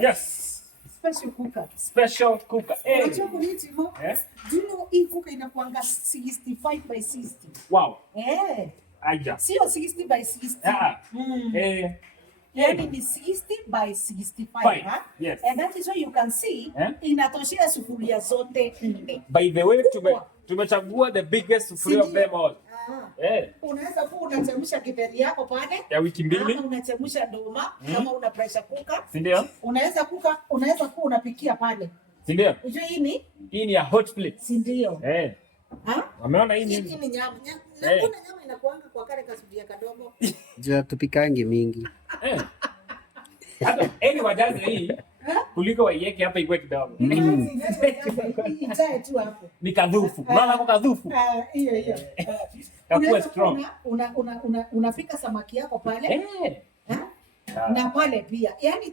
Yes. Special cooker. Special cooker. Hey. Do you know hii cooker inakuanga 65 by 60? Wow. Aja. Sio 60 by 60. Yani ni 60 by 65. Yes. And that is why you can see inatoshea sufuria zote 4. By the way, tumechagua the biggest sufuria of them all. Unaweza kuwa unachemsha githeri yako pale ya wiki mbili, ama unachemsha ndoma kama una pressure cooker, si ndio? Unaweza kuwa unapikia pale, si ndio? Unajua hii ni ya hot plate, si ndio? Wameona hii ni nyama. Kuna nyama inakuanga kwa kale kasufuria kadogo. Je, tupikange mingi. Hata wajaze hii kuliko waiweke hapa iwe kidogo. Itae tu hapo. Ni kadhufu. Unaona kwa kadhufu? Hiyo. Kwa strong. Unapika samaki yako pale. Na pale pia. Yaani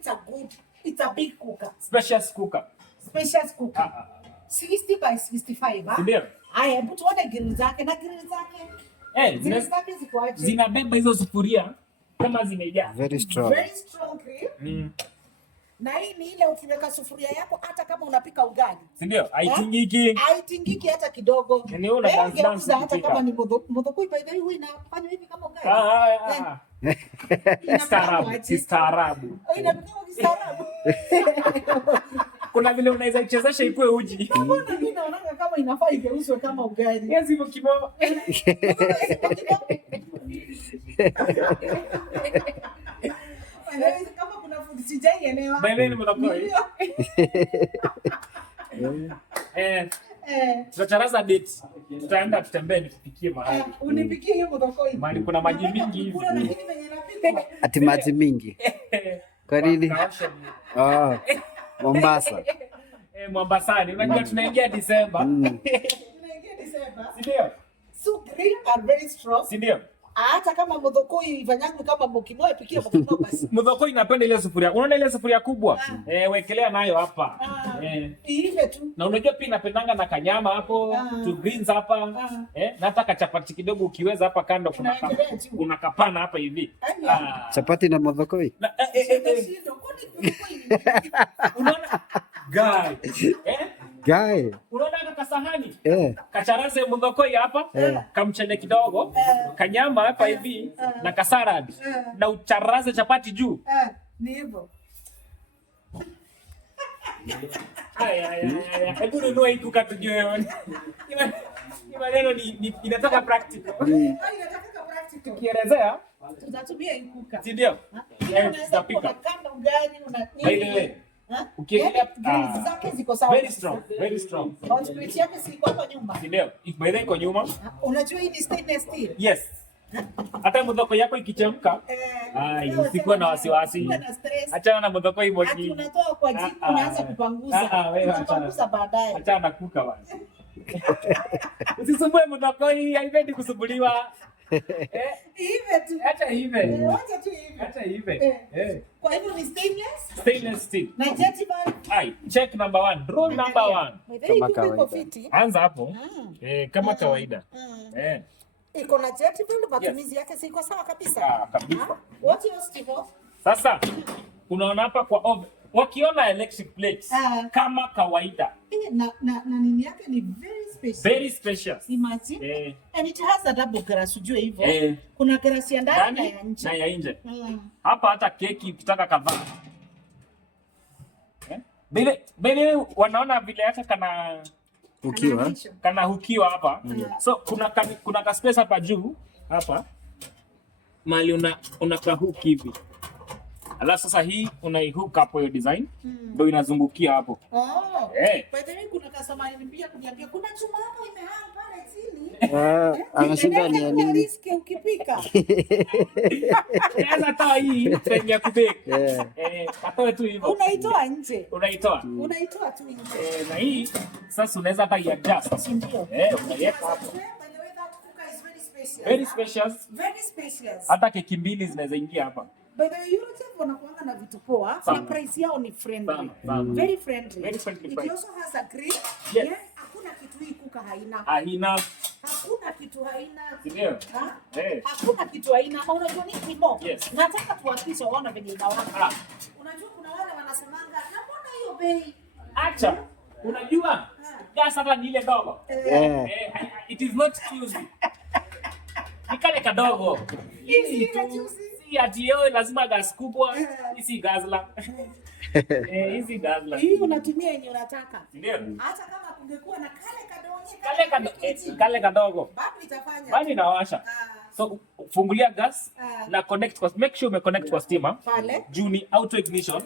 it's a big cooker. Spacious cooker. 60 by 65, Ndio. Haya, hebu tuone grill zake. Grill zake ziko aje? Zinabeba hizo sufuria kama zimejaa. Very strong grill. Na hii ni ile ukiweka sufuria yako hata kama unapika ugali. Si ndio? Haitingiki hata kidogo. Yaani una dance hata kama ni modokoi by the way inafanya hivi kama ugali. Kistaarabu. Inapika kistaarabu. Kuna vile unaweza ichezesha ikuwe uji. Mbona mimi naona kama inafaa igeuzwe kama ugali. Yes, hivyo kibao. Kama kuna food sijaielewa. Baileni mnakoi. Tutacharaza date. Tutaenda tutembee nipikie mahali. Unipikie hiyo mdokoi. Mahali kuna maji mingi hivi. Kuna nini venye napika? Ati maji mingi. Kwa nini? Mombasa. Mombasani. Unajua tunaingia Disemba. Sindio? So grill are very strong. Sindio? Hata kama mdokoi ifanyangu kama mokimo ipikie mokimo basi. Mdokoi inapenda ile sufuria. Unaona ile sufuria kubwa? Wekelea nayo hapa. Iive tu. Na unajua pia inapendanga na kanyama hapo, tu greens hapa. Na hata kachapati kidogo ukiweza hapa kando kuna kapana hapa hivi. Chapati na mdokoi. Unaona? Guy. Unaona kaka sahani? Kacharaze mdokoi hapa, kamchele kidogo, kanyama hapa hivi na kasarad. Na ucharaze chapati juu. Ni hivyo. Hebu nunua hii kuka tujue. Ni maneno inataka practical. Inataka practical. Kielezea tutatumia hii kuka. Si ndio? Tutapika. Kando ugali una ukiendelea grill zake ziko sawa. Very strong. Hot plate yake si iko nyuma. Ndio. Iko nyuma. Unajua hii ni stainless steel. Yes. Hata mdoko yako ikichemka, usikuwa na wasiwasi. Achana na mdoko hiyo moja. Ati unatoa kwa jiko unaanza kupanguza. Unapanguza baadaye. Achana na kuka bwana. Usisumbue mdoko hii, haipendi kusumbuliwa. Hivi tu. Acha hivi. Acha tu hivi. Acha hivi. Kwa hivyo ni stainless steel. Na jetiband. Check number 1. Rule number 1. Kama kawaida. Anza hapo. Kama kawaida. Iko na jetiband, matumizi yake siko sawa kabisa. Kabisa. What else Tivo? Sasa unaona hapa kwa oven. Wakiona electric plates kama kawaida. Na nini yake ni very spacious. Imagine. And it has a double glass, ujue hivyo. Kuna glass ya ndani na ya nje. Hapa hata keki ukitaka kadhaa. Bile wanaona vile hata kana hukiwa hapa. So kuna ka space hapa juu hapa. Mali una hook hivi. Alafu sasa hii unaihook hapo hiyo design ndio inazungukia hapo. By the way kuna customer pia kuniambia kuna chuma hapo imehang pale chini. Anashinda ni nini? Risk ukipika. Sasa toa hii trend ya kubake. Katoe tu hivyo. Unaitoa nje. Unaitoa tu nje. Na hii sasa unaweza hata iadjust. Ndio. Unaiweka hapo. Very spacious. Hata keki mbili zinaweza ingia hapa. By the way, Utawala wanakuanga na vitu poa. Na price yao ni friendly. Very friendly. It also has a grill. Hakuna kitu hii kuka haina. Hakuna kitu haina. Ndio. Hakuna kitu haina. Unajua nini Tivo? Nataka tuhakikishe waona venye inawaka. Unajua kuna wale wanasemanga bei. Acha. Unajua? Gas hata ni ile dogo. It is not choosy. Ni kale kadogo. Hizi choosy. Si ati yeye lazima gas kubwa. Hizi gazla. Hizi gazla. Hii unatumia yenye unataka. Ndio. Hata kama kungekuwa na Kale kadogo. Bado itafanya. Bado inawasha. So fungulia gas na connect kwa, make sure ume connect kwa stima. Pale. Juu ni auto ignition.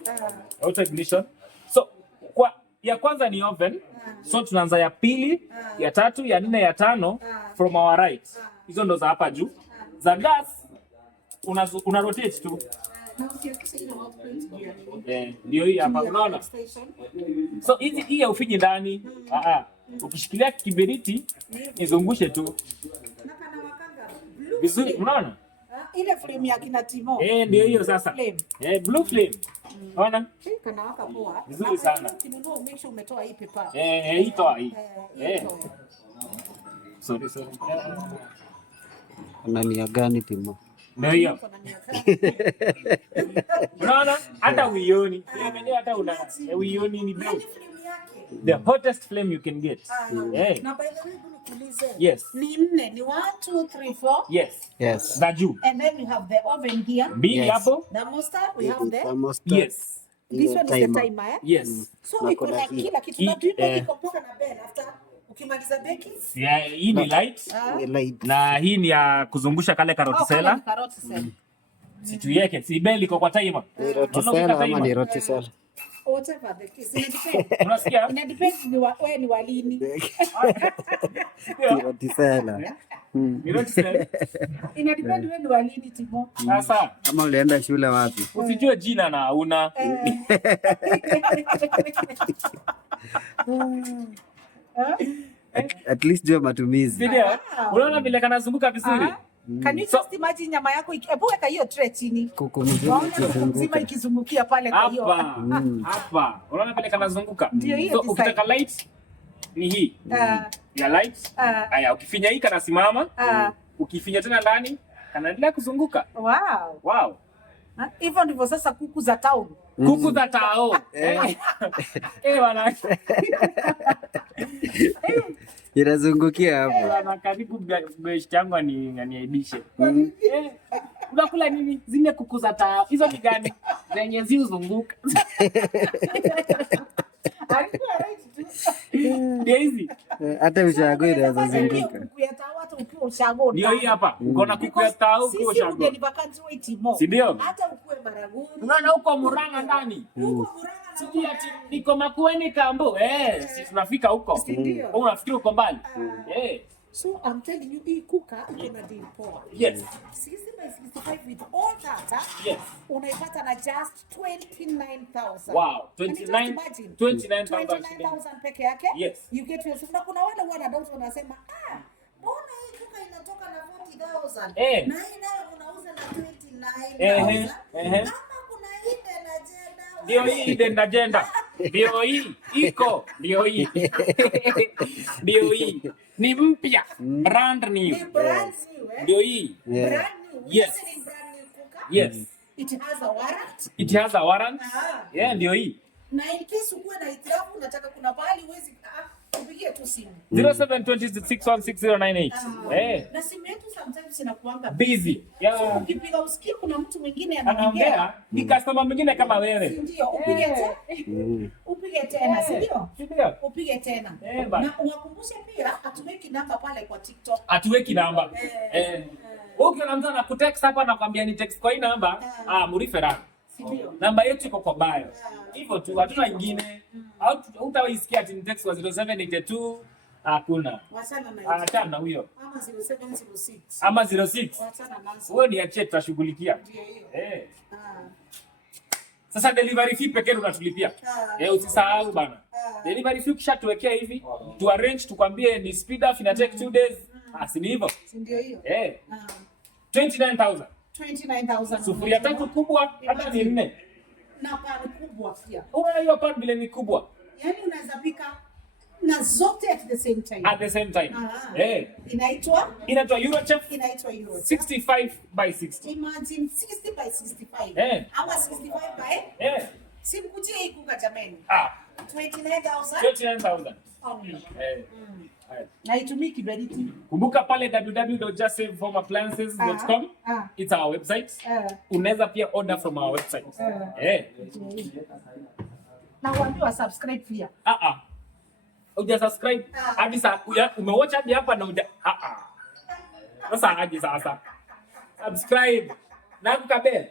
Auto ignition. So kwa ya kwanza ni oven. So tunaanza ya pili, ya tatu, ya nne, ya tano from our right. Hizo ndo za hapa juu. Za gas una rotate tu. Ndio hii hapa unaona. So hii ya ufinyi ndani. Ukishikilia kiberiti izungushe tu. Vizuri unaona? Ile flame ya kina Timo. Ndio hiyo sasa. Blue flame. Unaona? Kana waka poa. Vizuri sana. Kinunua make sure umetoa hii pepa. Hii toa hii. Sorry. Unania gani Timo? Ndio hiyo. Unaona? Hata uioni. Mwenyewe hata una uioni ni blue. The hottest flame you can get. Na by the way, nikuulize. Yes. Ni 4, ni 1 2 3 4. Yes. Za juu. And then you have the oven here. Mbili hapo. Thermostat, we have the. Yes. This one is the timer. Yes. So iko na kila kitu. Na tuipo iko mpaka na bell after ukimaliza baking. Hii ni light. Na hii ni ya kuzungusha kale karotisela. Situiweke, si bell iko kwa timer. Rotisela ama ni rotisela? Whatever the case. Inadepend. Unasikia? Inadepend wewe ni walini. Rotisela. Ni rotisela. Inadepend wewe ni walini Timo. Sasa kama ulienda shule wapi? Usijue jina na una. At least jua matumizi. Ndio. Unaona vile kanazunguka vizuri? Can you just imagine nyama yako weka hiyo tray chini. Kuku mzima ikizungukia pale kwa hiyo. Hapa. Unaona vile kanazunguka? So ukitaka light ni hii. Ya light. Haya ukifinya hii kanasimama. Ukifinya tena ndani kanaendelea kuzunguka. Wow. Hivyo ndivyo sasa kuku za town. Kuku za tao. Bwana. Inazungukia hapo. Bwana karibu best yangu aniaibishe. Unakula nini? Zile kuku za tao. Hizo ni gani? Zenye zizunguka. Ndio hizi. Hata ushago inaweza zunguka. Kuku ya tao hata ukiwa ushago. Ndio hii hapa. Uko na kuku ya tao ukiwa ushago. Sisi ndio vacancy wait more. Si ndio? Hata ukue Maraguni. Unaona huko Murang'a ndani. Sijui ati niko Makueni Kambo. Si tunafika huko. Ndio. Unafikiri uko mbali? So I'm telling you, hii kuka iko na deal poa. 60x65 with all that. Unaipata na just 29,000. Wow, 29,000 peke yake. You get yourself. Na kuna wale wadau wanasema, mbona hii kuka inatoka na 40,000? Na hii nayo unauza na 29,000. Kama kuna hidden agenda. Ndio hii hidden agenda. Ndio hii iko. Ndio hii. Ndio hii. Ni mpya. Brand new. Ndio hii. Brand new. Yes. It has a warrant. It has a warrant. Ndio hii. Na in case ukiwa na hitilafu unataka kuna pahali uwezi upigie tu simu. 0720616098. Na simu yetu sometimes inakuanga busy. Ukipiga usikie kuna mtu mwingine anaongea. Ni customer mwingine kama wewe. Ndio, upige tena. Upige tena, si ndio? Upige tena. Na uwakumbushe pia hatuweki namba pale kwa TikTok. Hatuweki namba. Ukiona mtu anakutext hapa na kwambia ni text kwa hii namba, murifera. Namba yetu iko kwa bio. Hivyo tu, hatuna nyingine. Hutawaisikia ati ni text kwa 0782 hakuna. Achana na huyo. Ama 0706. Ama 06. Achana nazo. Wewe ni achie tutashughulikia. Sasa delivery fee pekee unatulipia. Usisahau bana. Delivery fee ukishatuwekea hivi, tu arrange tukwambie ni speed up ina take 2 days. Si ni hivyo? Ndio hiyo. 29,000. 29,000. Sufuria tatu kubwa hata ni 4. Na pan kubwa pia. Hiyo pan vile ni kubwa. Yaani unaweza pika na zote at the same time. At the same time. Inaitwa Eurochef. Inaitwa Eurochef. 65x60. Imagine 60x65. Ama 65 by. Simkujie hii kuka jameni. 29,000. 29,000. Na itumii kiberiti. Kumbuka pale www.justsavehomeappliances.com. It's our website. Unaweza pia order from our website. Na waambie subscribe pia. Uja subscribe hadi saa umewatch hadi hapa na uja sasa aje sasa. Subscribe na kukabel.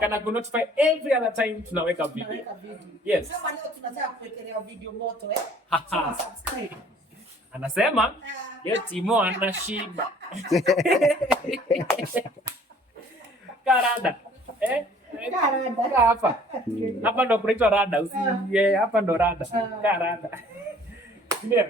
Kana ku notify every other time tunaweka video. Yes. Kama leo tunataka kuwekelea video moto subscribe. Anasema leo Timo anashiba. Karada. Karada hapa. Hapa ndo kunaitwa rada. Hapa ndo rada. Karada. Ndio.